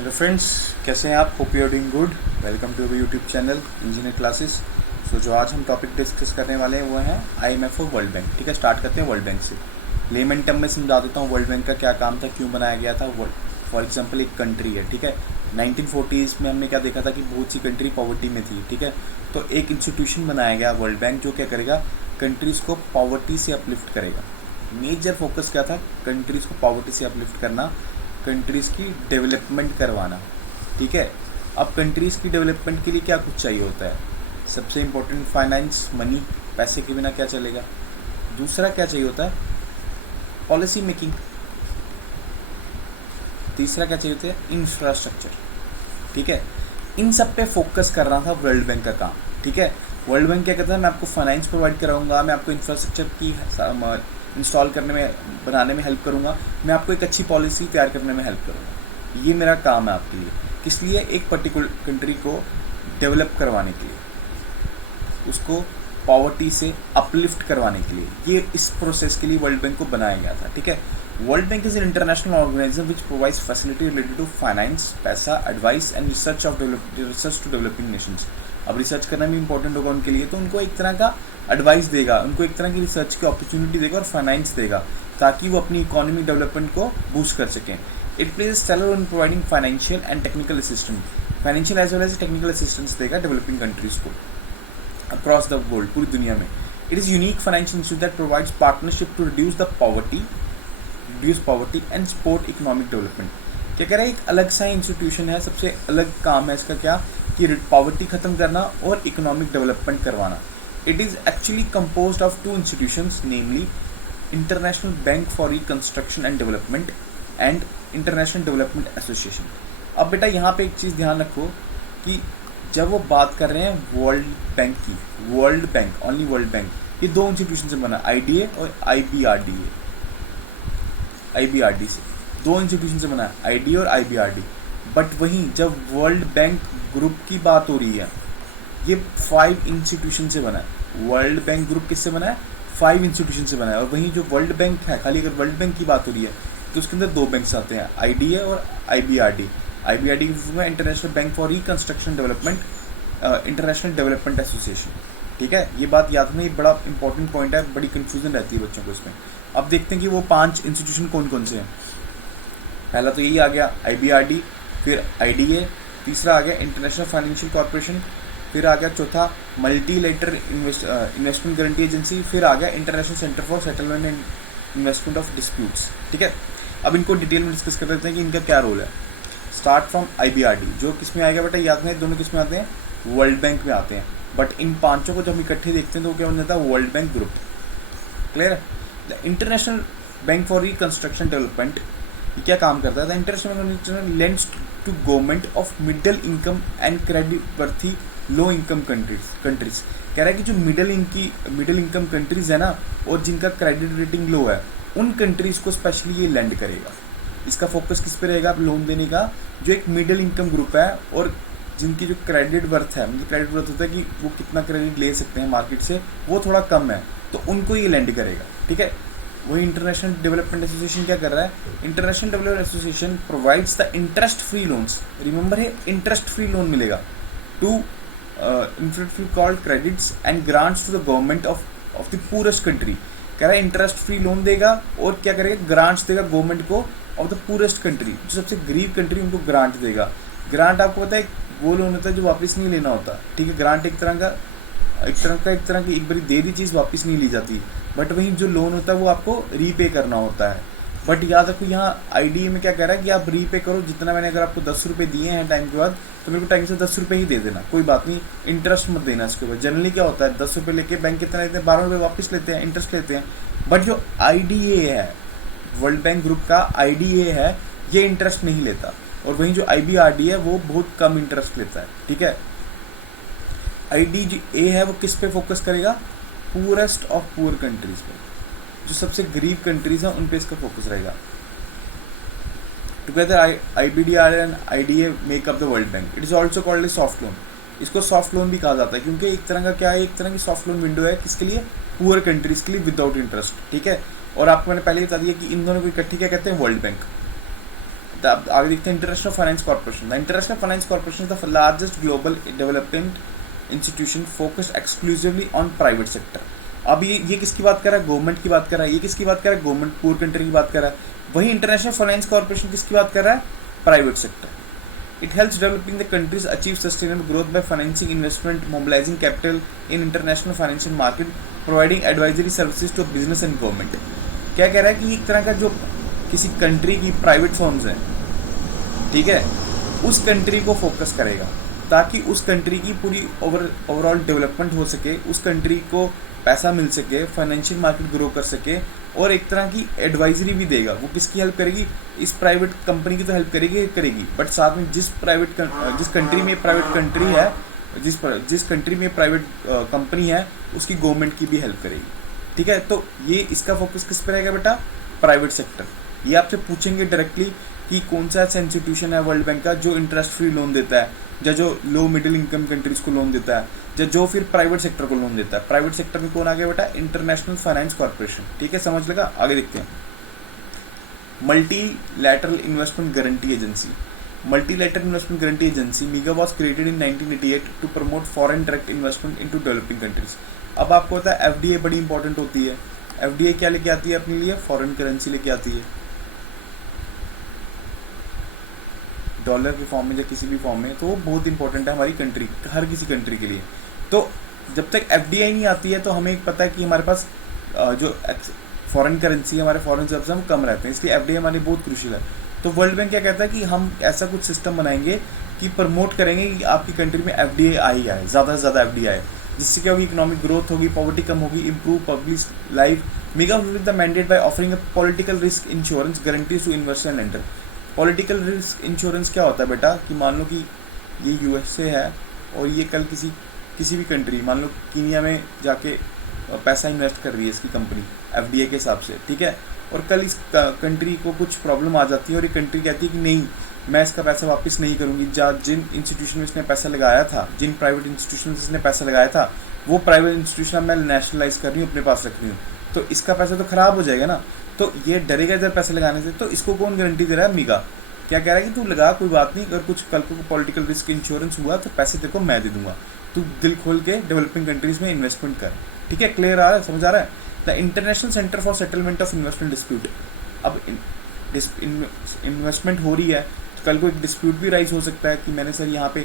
Hello friends, कैसे हैं आप? Hope you are doing good. Welcome to our YouTube channel engineer classes. जो आज हम टॉपिक डिस्कस करने वाले हैं वो है आईएमएफ और वर्ल्ड बैंक। ठीक है, स्टार्ट करते हैं वर्ल्ड बैंक से। लेमन टर्म में समझा देता हूँ वर्ल्ड बैंक का क्या काम था, क्यों बनाया गया था। फॉर एग्जांपल एक कंट्री है, ठीक है। 1940s में हमने क्या देखा था कि बहुत सी कंट्री पॉवर्टी में थी, ठीक है। तो एक इंस्टीट्यूशन बनाया गया वर्ल्ड बैंक, जो क्या करेगा, कंट्रीज़ को पॉवर्टी से अपलिफ्ट करेगा। मेजर फोकस क्या था? कंट्रीज़ को पॉवर्टी से अपलिफ्ट करना, कंट्रीज़ की डेवलपमेंट करवाना, ठीक है। अब कंट्रीज़ की डेवलपमेंट के लिए क्या कुछ चाहिए होता है? सबसे इम्पोर्टेंट फाइनेंस, मनी। पैसे के बिना क्या चलेगा? दूसरा क्या चाहिए होता है? Policy making. तीसरा क्या चाहिए होता है? इंफ्रास्ट्रक्चर, ठीक है। इन सब पे फोकस कर रहा था वर्ल्ड बैंक का काम, ठीक है। वर्ल्ड बैंक क्या कहता है, मैं आपको फाइनेंस प्रोवाइड कराऊंगा, मैं आपको इंफ्रास्ट्रक्चर की इंस्टॉल करने में, बनाने में हेल्प करूंगा, मैं आपको एक अच्छी पॉलिसी तैयार करने में हेल्प करूंगा। ये मेरा काम है आपके लिए। किस लिए? एक पर्टिकुलर कंट्री को डेवलप करवाने के लिए, उसको पॉवर्टी से अपलिफ्ट करवाने के लिए। ये इस प्रोसेस के लिए वर्ल्ड बैंक को बनाया गया था, ठीक है। World bank is an international organization which provides facility related to finance, पैसा, advice and research to developing nations. अब रिसर्च करना भी इंपॉर्टेंट होगा उनके लिए, तो उनको एक तरह का एडवाइस देगा, उनको एक तरह की रिसर्च की अपॉर्चुनिटी देगा और फाइनेंस देगा, ताकि वो अपनी इकोनॉमिक डेवलपमेंट को बूस्ट कर सकें। It plays stellar in providing financial and technical assistance, financial as well as technical assistance देगा डेवलपिंग कंट्रीज को अक्रॉस द वर्ल्ड, पूरी दुनिया में। It is unique financial institute that provides partnership to reduce poverty and support economic development. क्या कह रहा है? एक अलग सा इंस्टीट्यूशन है, सबसे अलग काम है इसका क्या, कि पॉवर्टी खत्म करना और इकोनॉमिक डेवलपमेंट करवाना। It is actually composed of two institutions, namely international bank for reconstruction and development and international development association. अब बेटा यहाँ पे एक चीज़ ध्यान रखो कि जब वो बात कर रहे हैं वर्ल्ड बैंक की, world bank, only world bank, ये दो इंस्टीट्यूशन से बना, आईडीए और आईबीआरडी से, दो इंस्टीट्यूशन से बना है, आईडीए और आईबीआरडी। बट वहीं जब वर्ल्ड बैंक ग्रुप की बात हो रही है, ये 5 इंस्टीट्यूशन से बना है। वर्ल्ड बैंक ग्रुप किससे बना है? 5 इंस्टीट्यूशन से बना है। और वहीं जो वर्ल्ड बैंक है, खाली अगर वर्ल्ड बैंक की बात हो रही है तो उसके अंदर 2 बैंक्स आते हैं, आईडीए और आईबीआरडी। आईबीआरडी की फुल फॉर्म है international bank for reconstruction development, international development association, ठीक है। ये बात याद रखना, ये बड़ा इंपॉर्टेंट पॉइंट है, बड़ी कन्फ्यूजन रहती है बच्चों को इसमें। अब देखते हैं कि वो 5 इंस्टीट्यूशन कौन कौन से हैं। पहला तो यही आ गया आईबीआरडी, फिर आईडीए, तीसरा आ गया इंटरनेशनल फाइनेंशियल कॉर्पोरेशन, फिर आ गया चौथा मल्टीलेटरल इन्वेस्टमेंट गारंटी एजेंसी, फिर आ गया international Centre for settlement and investment of disputes, ठीक है। अब इनको डिटेल में डिस्कस कर लेते हैं कि इनका क्या रोल है। स्टार्ट फ्रॉम आईबीआरडी, जो किस में आएगा बेटा, याद नहीं, दोनों किस में आते हैं? वर्ल्ड बैंक में आते हैं। बट इन पांचों को जब हम इकट्ठे देखते हैं तो क्या बन जाता है? World bank group. क्लियर है? The international bank for reconstruction development, ये क्या काम करता है? The international lends to government of middle income and creditworthy low income countries. कह रहा है कि जो मिडिल इनकम कंट्रीज है ना, और जिनका क्रेडिट रेटिंग लो है, उन कंट्रीज को स्पेशली ये लैंड करेगा। इसका फोकस किस पे रहेगा लोन देने का? जो एक मिडिल इनकम ग्रुप है और जिनकी जो क्रेडिट वर्थ है, मतलब क्रेडिट वर्थ होता है कि वो कितना क्रेडिट ले सकते हैं मार्केट से, वो थोड़ा कम है, तो उनको ये लैंड करेगा, ठीक है। वही इंटरनेशनल डेवलपमेंट एसोसिएशन क्या कर रहा है? International development association provides the interest free loans, remember है, इंटरेस्ट फ्री लोन मिलेगा to interest called credits and grants to the government of the poorest country. कह रहा है इंटरेस्ट फ्री लोन देगा और क्या करेगा? ग्रांट्स देगा गवर्नमेंट को ऑफ द पूरेस्ट कंट्री, जो सबसे गरीब कंट्री, उनको ग्रांट देगा। ग्रांट आपको पता है वो लोन होता है जो वापस नहीं लेना होता, ठीक है। ग्रांट एक तरह की एक बारी दे दी चीज़ वापस नहीं ली जाती। बट वहीं जो लोन होता है वो आपको रीपे करना होता है। बट याद रखो यहाँ आईडीए में क्या कह रहा है कि आप रीपे करो जितना, मैंने अगर आपको 10 रुपये दिए हैं टाइम के बाद, तो मेरे को टाइम से 10 रुपये ही दे देना, कोई बात नहीं, इंटरेस्ट मत देना इसके ऊपर। जनरली क्या होता है, 10 रुपये लेके बैंक कितना लेते हैं? 12 रुपये वापस लेते हैं, इंटरेस्ट लेते हैं। बट जो आईडीए है, वर्ल्ड बैंक ग्रुप का आईडीए है, ये इंटरेस्ट नहीं लेता। और वहीं जो आईबीआरडी है वो बहुत कम इंटरेस्ट लेता है, ठीक है। आईडीए है वो किस पे फोकस करेगा? पूरेस्ट ऑफ पुअर कंट्रीज पे, जो सबसे गरीब कंट्रीज हैं उन पे इसका फोकस रहेगा। Together IBDR and IDA make up the World Bank. It is also called a soft loan. इसको सॉफ्ट लोन भी कहा जाता है क्योंकि एक तरह का क्या है, एक तरह की सॉफ्ट लोन विंडो है, किसके लिए? पुअर कंट्रीज के लिए विदाउट इंटरेस्ट, ठीक है। और आपको मैंने पहले बता दिया कि इन दोनों को इकट्ठी क्या कहते हैं? World bank. अब आगे देखते हैं international finance corporation. The international finance corporation is the largest global development institution focused exclusively on private sector. अब ये किसकी बात कर रहा है? गवर्नमेंट की बात कर रहा है। ये किसकी बात कर रहा है? गवर्नमेंट पुअर कंट्री की बात कर रहा है। वही इंटरनेशनल फाइनेंस कॉर्पोरेशन किसकी बात कर रहा है? Private sector. It helps developing the countries achieve sustainable growth by financing investment, mobilizing capital in international financial market, providing advisory services to business and government। क्या कह रहा है कि एक तरह का जो किसी कंट्री की प्राइवेट फर्म्स हैं, ठीक है, उस कंट्री को फोकस करेगा ताकि उस कंट्री की पूरी ओवरऑल डेवलपमेंट हो सके, उस कंट्री को पैसा मिल सके, फाइनेंशियल मार्केट ग्रो कर सके, और एक तरह की एडवाइजरी भी देगा। वो किसकी हेल्प करेगी? इस प्राइवेट कंपनी की तो हेल्प करेगी, बट साथ में जिस कंट्री में प्राइवेट कंट्री है, जिस कंट्री में प्राइवेट कंपनी है, उसकी गवर्नमेंट की भी हेल्प करेगी। ठीक है, तो ये इसका फोकस किस पर रहेगा बेटा? Private sector. ये आपसे पूछेंगे डायरेक्टली कि कौन सा ऐसा इंस्टीट्यूशन है वर्ल्ड बैंक का जो इंटरेस्ट फ्री लोन देता है, या जो लो मिडिल इनकम कंट्रीज को लोन देता है, या जो फिर प्राइवेट सेक्टर को लोन देता है। प्राइवेट सेक्टर में कौन आ गया बेटा? International finance corporation. ठीक है, समझ लगा? आगे देखते हैं। Multilateral investment guarantee agency. Multilateral investment guarantee agency MIGA was created in 1988 to promote foreign direct investment into developing countries. अब आपको पता है एफडीआई बड़ी इंपॉर्टेंट होती है। एफडीआई क्या लेके आती है अपने लिए? फॉरेन करेंसी लेके आती है, डॉलर के फॉर्म में या किसी भी फॉर्म में, तो वो बहुत इंपॉर्टेंट है हमारी कंट्री, हर किसी कंट्री के लिए। तो जब तक एफडीआई नहीं आती है तो हमें पता है कि हमारे पास जो फॉरेन करेंसी है, हमारे फॉरेन रिजर्व्स हम कम रहते हैं, इसलिए एफडीआई हमारे लिए बहुत क्रूशियल है। तो वर्ल्ड बैंक क्या कहता है कि हम ऐसा कुछ सिस्टम बनाएंगे कि प्रमोट करेंगे कि आपकी कंट्री में एफडीआई आए, ज़्यादा से ज़्यादा एफडीआई आए, जिससे क्या होगी? इकोनॉमिक ग्रोथ होगी, पॉवर्टी कम होगी, improve public life. MIGA with the mandate by offering a political risk insurance guarantees to investor and lender. Political risk insurance क्या होता है बेटा? कि मान लो कि ये यूएसए है और ये कल किसी भी कंट्री, मान लो कीनिया में जाके पैसा इन्वेस्ट कर रही है इसकी कंपनी एफडीआई के हिसाब से, ठीक है, और कल इस कंट्री को कुछ प्रॉब्लम आ जाती है और ये कंट्री कहती है कि नहीं, मैं इसका पैसा वापस नहीं करूँगी। जिन इंस्टीट्यूशन में इसने पैसा लगाया था, जिन प्राइवेट इंस्टीट्यूशन में इसने पैसा लगाया था, वो प्राइवेट इंस्टीट्यूशन मैं नेशनलाइज कर रही हूँ, अपने पास रख रही हूँ, तो इसका पैसा तो खराब हो जाएगा ना। तो ये डरेगा इधर पैसे लगाने से। तो इसको कौन गारंटी दे रहा है? मीगा। क्या कह रहा है कि तू लगा, कोई बात नहीं, अगर कुछ कल को पॉलिटिकल रिस्क इंश्योरेंस हुआ तो पैसे तेरे को मैं दे दूंगा, तू दिल खोल के डेवलपिंग कंट्रीज में इन्वेस्टमेंट कर। ठीक है, क्लियर आ रहा है, समझ आ रहा है? The international Centre for Settlement of Investment dispute. अब इन्वेस्टमेंट हो रही है तो कल को एक डिस्प्यूट भी राइज हो सकता है कि मैंने सर यहाँ पे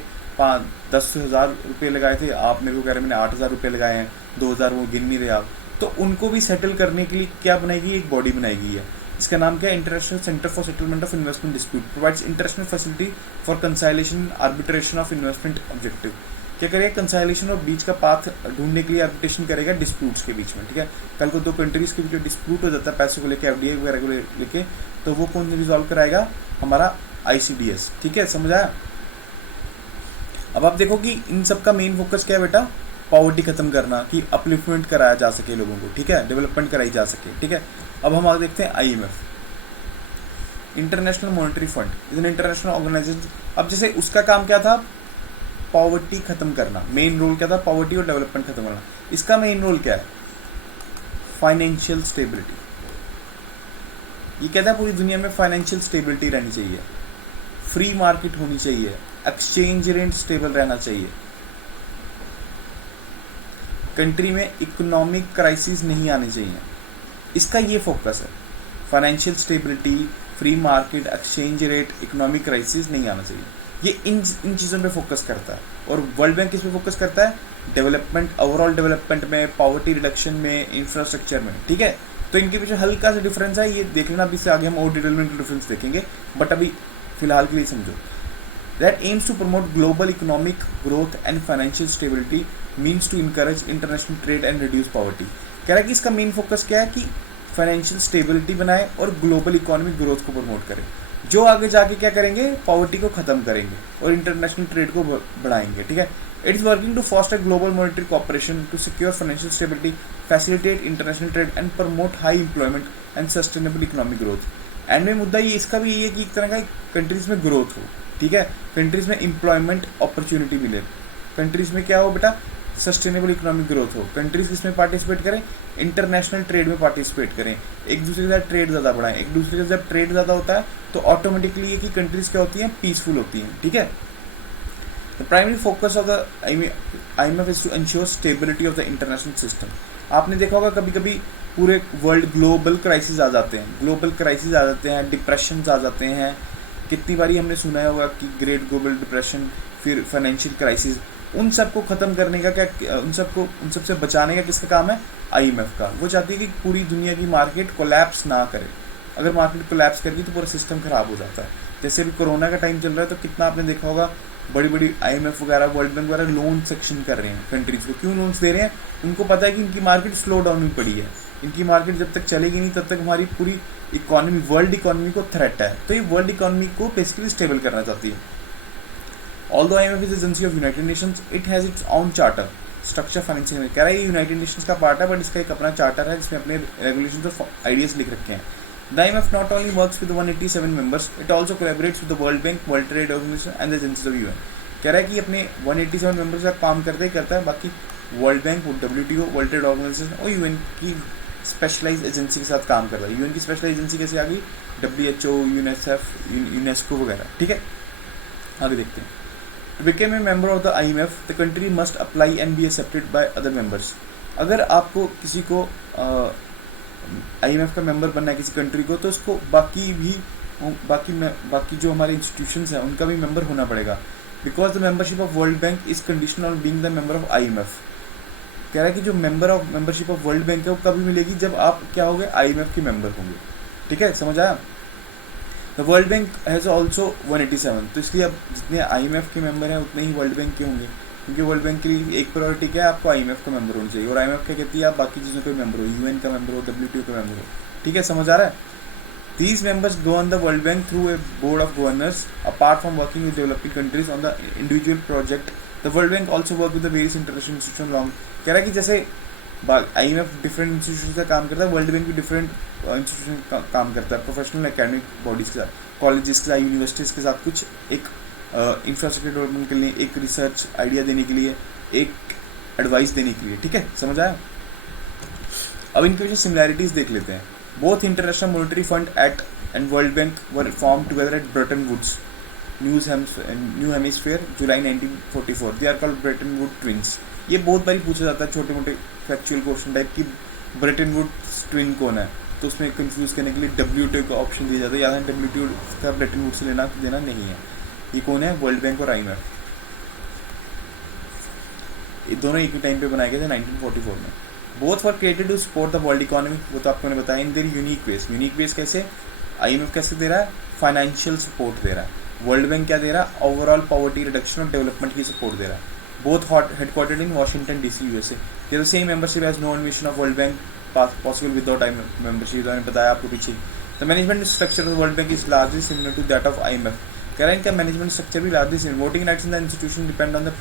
10,000 रुपये लगाए थे, आप मेरे को कह रहे हैं मैंने 8,000 रुपये लगाए हैं, 2,000 वो गिन नहीं रहे आप। तो उनको भी सेटल करने के लिए क्या बनाएगी? एक बॉडी बनाई गई है, इसका नाम क्या है? International Centre for Settlement of Investment Dispute. Provides international facility for conciliation arbitration of investment objective. क्या करेगा? कंसाइलेशन और बीच का पाथ ढूंढने के लिए आर्बिट्रेशन करेगा डिस्प्यूट्स के बीच में। ठीक है, कल को दो कंट्रीज के बीच डिस्प्यूट हो जाता है पैसों को लेकर, एफडीआई वगैरह को लेके, तो वो कौन रिजॉल्व कराएगा? हमारा आईसीडीएस। ठीक है, समझ आया? अब आप देखो कि इन सब का मेन फोकस क्या है बेटा? पॉवर्टी खत्म करना, कि अपलिफ्टमेंट कराया जा सके लोगों को, ठीक है, डेवलपमेंट कराई जा सके। ठीक है, अब हम आगे देखते हैं IMF, international monetary fund, is an international organisation. अब जैसे उसका काम क्या था? पॉवर्टी खत्म करना। मेन रोल क्या था? पॉवर्टी और डेवलपमेंट खत्म करना। इसका मेन रोल क्या है? Financial stability. ये कहता है पूरी दुनिया में फाइनेंशियल स्टेबिलिटी रहनी चाहिए, फ्री मार्केट होनी चाहिए, एक्सचेंज रेट स्टेबल रहना चाहिए, कंट्री में इकोनॉमिक क्राइसिस नहीं आनी चाहिए। इसका ये फोकस है, financial stability, free market, exchange rate, economic crisis नहीं आना चाहिए। ये इन चीज़ों पे फोकस करता है। और वर्ल्ड बैंक किस पे फोकस करता है? डेवलपमेंट, ओवरऑल डेवलपमेंट में, पॉवर्टी रिडक्शन में, इंफ्रास्ट्रक्चर में। ठीक है, तो इनके पीछे हल्का सा डिफरेंस है, ये देख लेना, अभी से आगे हम और डिटेल में डिफरेंस देखेंगे, बट अभी फिलहाल के लिए समझो। That aims to promote global economic growth and financial stability means to encourage international trade and reduce poverty. कह रहा है कि इसका मेन फोकस क्या है? कि फाइनेंशियल स्टेबिलिटी बनाए और ग्लोबल इकोनॉमिक ग्रोथ को प्रमोट करें, जो आगे जाके क्या करेंगे? पॉवर्टी को खत्म करेंगे और इंटरनेशनल ट्रेड को बढ़ाएंगे। ठीक है, it is working to foster global monetary cooperation to secure financial stability, facilitate international trade and promote high employment and sustainable economic growth. End में मुद्दा ये इसका भी यही है कि एक तरह का कंट्रीज में ग्रोथ हो, ठीक है, कंट्रीज में एम्प्लॉयमेंट अपॉर्चुनिटी मिले, कंट्रीज में क्या हो बेटा? सस्टेनेबल इकोनॉमिक ग्रोथ हो। कंट्रीज किसमें पार्टिसिपेट करें, इंटरनेशनल ट्रेड में पार्टिसिपेट करें, एक दूसरे के साथ ट्रेड ज़्यादा बढ़ाएं। एक दूसरे के जब ट्रेड ज़्यादा होता है तो ऑटोमेटिकली ये कि कंट्रीज क्या होती हैं, पीसफुल होती हैं, ठीक है। The primary focus of the IMF is to ensure stability of the international system. आपने देखा होगा कभी कभी पूरे वर्ल्ड ग्लोबल क्राइसिस आ जाते हैं, डिप्रेशन आ जाते हैं। कितनी बारी हमने सुना होगा कि ग्रेट ग्लोबल डिप्रेशन, फिर फाइनेंशियल क्राइसिस। उन सबको ख़त्म करने का क्या, उन सबसे बचाने का किसका काम है, IMF का। वो चाहती है कि पूरी दुनिया की मार्केट कोलैप्स ना करे। अगर मार्केट कोलैप्स करेगी तो पूरा सिस्टम ख़राब हो जाता है। जैसे अभी कोरोना का टाइम चल रहा है तो कितना आपने देखा होगा बड़ी बड़ी IMF वगैरह, वर्ल्ड बैंक वगैरह लोन सेक्शन कर रहे हैं कंट्रीज को। क्यों लोन्स दे रहे हैं, उनको पता है कि इनकी मार्केट स्लो डाउन में पड़ी है। इनकी मार्केट जब तक चलेगी नहीं तब तक हमारी पूरी इकोनॉमी, वर्ल्ड इकोनॉमी को थ्रेट है। तो ये वर्ल्ड इकोनॉमी को बेसिकली स्टेबल करना चाहती है। Although IMF is agency of United Nations, it has its own charter, structure, financing. कह रहा है ये यूनाइटेड नेशंस का पार्ट है बट इसका एक अपना चार्टर है जिसमें अपने रेगुलेशंस और आइडियाज लिख रखे हैं। The IMF not only works with 187 members, it also collaborates with the World Bank, World Trade Organization and the agencies of UN। कह रहा है कि अपने 187 मेंबर्स का काम करता है, बाकी world bank, WTO, world trade organisation और UN की स्पेशलाइज एजेंसी के साथ काम कर रहा है। UN की स्पेशलाइज एजेंसी कैसे आ गई, WHO, UNICEF, यूनेस्को वगैरह, ठीक है। आगे देखते हैं। To become a member of the IMF, the country must apply and be accepted by other members। अगर आपको किसी को IMF का मेंबर बनना है किसी कंट्री को, तो उसको बाकी जो हमारे इंस्टीट्यूशंस हैं उनका भी मेंबर होना पड़ेगा। Because the membership of world bank is conditional on being the member of IMF। कह रहा है कि जो मेंबरशिप ऑफ वर्ल्ड बैंक है वो कभी मिलेगी जब आप क्या होंगे, IMF के मेंबर होंगे, ठीक है, समझ आया। The World bank has also 187, तो इसलिए अब जितने IMF के मेंबर हैं उतने ही वर्ल्ड बैंक के होंगे, क्योंकि वर्ल्ड बैंक के लिए एक प्रायोरिटी क्या है, आपको IMF का मेंबर होना चाहिए। और IMF क्या कहती है, आप बाकी चीज़ों के मेंबर हो, UN का मेंबर हो, WTO का मेंबर हो, ठीक है, समझ आ रहा है। These members govern the World Bank through a board of governors. Apart from working with developing countries on the individual project, the World Bank also work with the various international institutions along। कह रहा है कि जैसे IMF different institution का काम करता है, world bank भी डिफरेंट इंस्टीट्यूशन का काम करता है, प्रोफेशनल एकेडमिक बॉडीज़ के साथ, कॉलेजेस के साथ, यूनिवर्सिटीज़ के साथ, कुछ एक इंफ्रास्ट्रक्चर डेवलपमेंट के लिए, एक रिसर्च आइडिया देने के लिए, एक एडवाइस देने के लिए, ठीक है, समझ आया। अब इनके बीच सिमिलैरिटीज़ देख लेते हैं। Both international monetary fund act and world bank were form together at Bretton Woods new hemisphere, July 1944। They are called Bretton Wood twins. ये बहुत बारी पूछा जाता है, छोटे मोटे फैक्चुअल क्वेश्चन टाइप की, ब्रेटन वुड्स ट्विन कौन है, तो उसमें कंफ्यूज करने के लिए WTO का ऑप्शन दिया जाता है। याद है WTO का ब्रेटन वुड से लेना देना नहीं है। ये कौन है, वर्ल्ड बैंक और IMF, ये दोनों एक ही टाइम पे बनाए गए थे 1944 में। Both were created to support the world economy, वो तो आपको मैंने बताया। इन देयर यूनिक वेज कैसे, IMF कैसे दे रहा है, फाइनेंशियल सपोर्ट दे रहा है। वर्ल्ड बैंक क्या दे रहा है, ओवरऑल पॉवर्टी रिडक्शन और डेवलपमेंट की सपोर्ट दे रहा है। Both headquartered in Washington DC, USA। They're the same membership has no admission of world bank possible without IMF membership. मैंने बताया आपको पीछे। The management structure of world bank is largely similar to that of IMF। कह रहे हैं इनका management structure भी largely similar. Voting rights in the institution depend on the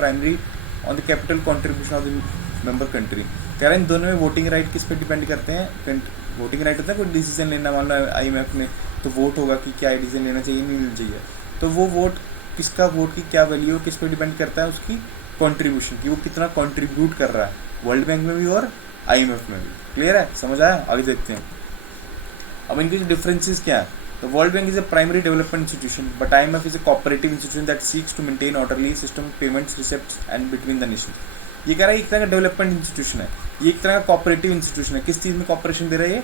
capital contribution of the member country. कह रहे हैं इन दोनों में वोटिंग राइट किस पे डिपेंड करते हैं, वोटिंग राइट होता है कोई डिसीजन लेना, मान लो IMF में तो वोट होगा कि क्या डिसीजन लेना चाहिए नहीं लेना चाहिए, तो वो वोट किसका, वोट की क्या वैल्यू किस पे डिपेंड करता है, उसकी कंट्रीब्यूशन की, वो कितना कंट्रीब्यूट कर रहा है वर्ल्ड बैंक में भी और IMF में भी। क्लियर है, समझ आया। आगे देखते हैं। अब इनके जो डिफरेंसेस क्या है, तो World bank is a primary development institution but IMF is a cooperative institution that seeks to maintain orderly system payments receipts and between the nation. ये कह रहा है एक तरह का डेवलपमेंट इंस्टीट्यूशन है, ये एक तरह का कोऑपरेटिव इंस्टीट्यूशन है। किस चीज़ में कॉपरेशन दे रहा है, ये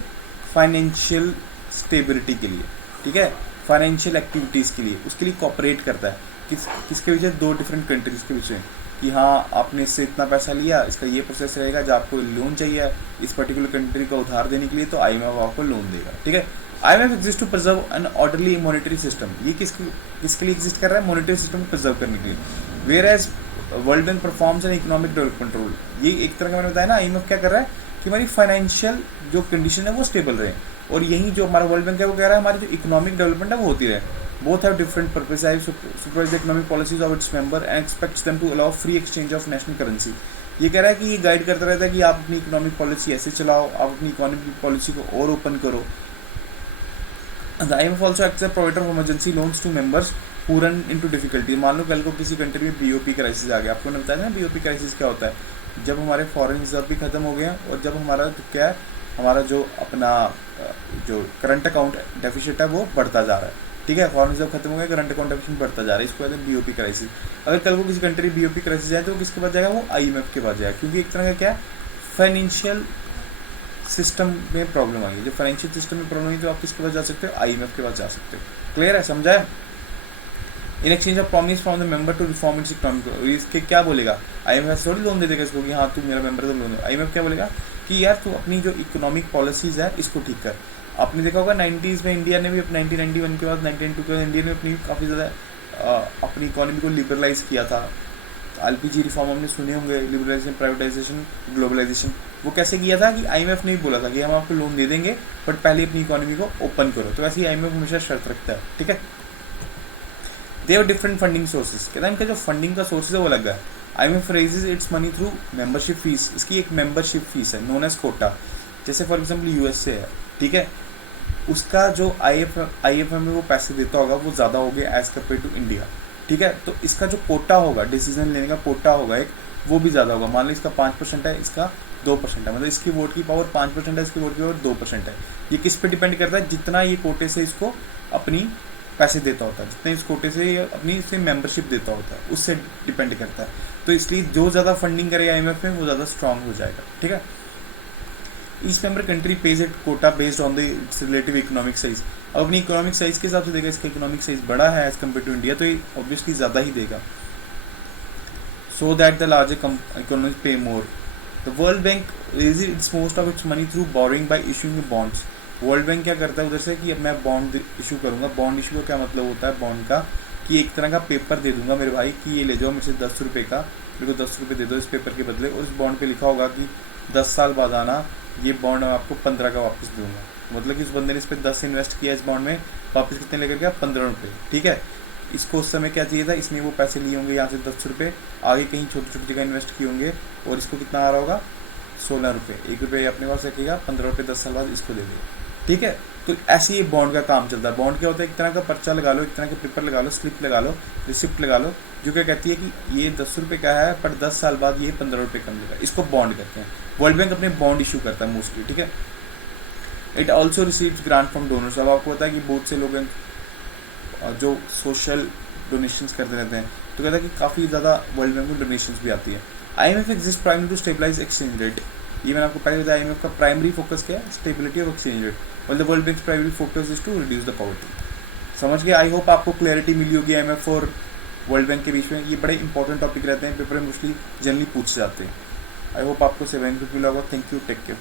फाइनेंशियल स्टेबिलिटी के लिए, ठीक है, फाइनेंशियल एक्टिविटीज़ के लिए, उसके लिए कॉपरेट करता है। किसके बीच, दो डिफरेंट कंट्रीज़ के बीच में, कि हाँ आपने इससे इतना पैसा लिया, इसका ये प्रोसेस रहेगा, जब आपको लोन चाहिए इस पर्टिकुलर कंट्री का उधार देने के लिए तो IMF आपको लोन देगा, ठीक है। IMF exist to preserve an orderly monetary system. ये किसके लिए एग्जिस्ट कर रहा है, मॉनेटरी सिस्टम को प्रिजर्व करने के लिए। Whereas world bank performs an economic development role. ये एक तरह का मैंने बताया ना, IMF क्या कर रहा है कि हमारी फाइनेंशियल जो कंडीशन है वो स्टेबल रहे, और यही जो हमारा वर्ल्ड बैंक है वो कह रहा है हमारी जो इकोनॉमिक डेवलपमेंट है वो होती रहे। Both have different purpose. I supervise the economic policies of its member and expects them to allow free exchange of national currency. ये कह रहा है कि ये गाइड करता रहता है कि आप अपनी इकोनॉमिक पॉलिसी ऐसे चलाओ, आप अपनी इकोनॉमिक पॉलिसी को और ओपन करो। The IMF also acts as a provider of emergency loans to members who run into difficulty। मान लो कल को किसी कंट्री में BOP क्राइसिस आ गया, आपको बताया ना BOP क्राइसिस क्या होता है। जब हमारे फॉरेन रिजर्व भी ख़त्म हो गए हैं और जब हमारा क्या है, हमारा जो अपना जो करंट अकाउंट डेफिसिट है वो बढ़ता जा रहा है, ठीक है। फॉरेन रिजर्व खत्म हो गया, करंट अकाउंट डेफिसिट बढ़ता जा रहा है, इसको कहते हैं बीओपी क्राइसिस। अगर कल को किसी कंट्री बीओपी क्राइसिस जाए तो किसके पास जाएगा, वो आईएमएफ के पास जाएगा, क्योंकि एक तरह का क्या है, फाइनेंशियल सिस्टम में प्रॉब्लम आई है। जब फाइनेंशियल सिस्टम में प्रॉब्लम आई तो आप किसके पास जा सकते हो, आईएमएफ के पास जा सकते हो। क्लियर है, समझा है। In exchange of promise from the member to reform its economy, इसके क्या बोलेगा, आईएमएफ थोड़ी लोन दे देगा इसको कि हाँ तू मेरा मेंबर तो लोन दे। आईएमएफ क्या बोलेगा कि यार तू अपनी जो इकोनॉमिक पॉलिसीज है इसको ठीक कर। आपने देखा होगा 90s में इंडिया ने भी 1991 के बाद 1992 के बाद इंडिया ने अपनी काफ़ी ज़्यादा अपनी इकोनॉमी को लिबरलाइज किया था। एलपीजी रिफॉर्म हमने सुने होंगे, लिबरलाइजेशन, प्राइवेटाइजेशन, ग्लोबलाइजेशन। वो कैसे किया था कि आईएमएफ ने भी बोला था कि हम आपको लोन दे देंगे बट पहले अपनी इकोनॉमी को ओपन करो। तो ऐसे ही आईएमएफ हमेशा शर्त रखता है, ठीक है। They have different funding sources, कहता है इनका जो फंडिंग का सोर्सेज है वो अलग है। IMF raises it's money through membership fees, इसकी एक मेंबरशिप फीस है नोन एज कोटा। जैसे फॉर एग्जांपल यूएसए है, ठीक है, उसका जो आईएमएफ में वो पैसे देता होगा वो ज़्यादा हो गया एज कम्पेयर टू इंडिया, ठीक है। तो इसका जो कोटा होगा, डिसीजन लेने का कोटा होगा एक, वो भी ज़्यादा होगा। मान लो इसका 5% है, इसका 2% है, मतलब इसकी वोट की पावर 5% है, इसकी वोट की पावर 2% है। ये किस पे डिपेंड करता है, जितना ये कोटे से इसको अपनी पैसे देता होता है, जितने इस कोटे से अपनी इसे मेंबरशिप देता होता है, उससे डिपेंड करता है। तो इसलिए जो ज़्यादा फंडिंग करेगा आईएमएफ में वो ज़्यादा स्ट्रांग हो जाएगा, ठीक है। Each member country pays it quota based on the its relative economic size. अब अपनी इकोनॉमिक साइज के हिसाब से देगा, इसका इकोनॉमिक साइज बड़ा है एज कम्पेयर टू इंडिया तो ये ऑब्वियसली ज़्यादा ही देगा। So that the larger economy pay more. The World Bank raise its most of its money through borrowing by issuing bonds. World Bank क्या करता है उधर से कि अब मैं बॉन्ड इशू करूँगा। बॉन्ड इशू का क्या मतलब होता है बॉन्ड का, कि एक तरह का पेपर दे दूंगा मेरे भाई कि ये ले जाओ मेरे से 10 रुपये का, मेरे को 10 रुपये दे दो इस पेपर के बदले, और इस बॉन्ड पे लिखा होगा कि 10 साल बाद आना, ये बॉन्ड मैं आपको 15 का वापस दूंगा। मतलब कि उस बंदे ने इस पर 10 इन्वेस्ट किया इस बॉन्ड में, वापस कितने लेकर गया, 15 रुपये, ठीक है। इसको उस समय क्या चाहिए था, इसने वो पैसे लिए होंगे यहाँ से 10 रुपये, आगे कहीं छोटी छोटी जगह इन्वेस्ट किए होंगे, और इसको कितना आ रहा होगा, 16 रुपये। 1 रुपये अपने पास रखेगा, 15 रुपये 10 साल बाद इसको दे देगा, ठीक है। तो ऐसे ही बॉन्ड का काम चलता है। बॉन्ड क्या होता है, एक तरह का पर्चा लगा लो, एक तरह के पेपर लगा लो, स्लिप लगा लो, रिसिप्ट लगा लो, जो क्या कहती है कि ये 10 रुपये का है पर 10 साल बाद ये 15 रुपये कम देगा। इसको बॉन्ड कहते हैं। वर्ल्ड बैंक अपने बॉन्ड इशू करता है मोस्टली, ठीक है। It also receives grant from donors. अब आपको पता है कि बहुत से लोग जो सोशल डोनेशंस करते रहते हैं, तो कहता है कि काफ़ी ज़्यादा वर्ल्ड बैंक में डोनेशंस भी आती है। IMF exist primary to stabilise exchange rate. ये मैंने आपको पहले बताया, आईएमएफ का प्राइमरी फोकस क्या है, स्टेबिलिटी ऑफ एक्सचेंज रेट, और the world bank's primary focus is to reduce the poverty. समझ गए। आई होप आपको क्लैरिटी मिली होगी आईएमएफ और वर्ल्ड बैंक के बीच में। ये बड़े इंपॉर्टेंट टॉपिक रहते हैं, पेपर में मोस्टली जनरली पूछ जाते हैं। आई होप आपको से बेनिफिट मिला होगा। Thank you, take care.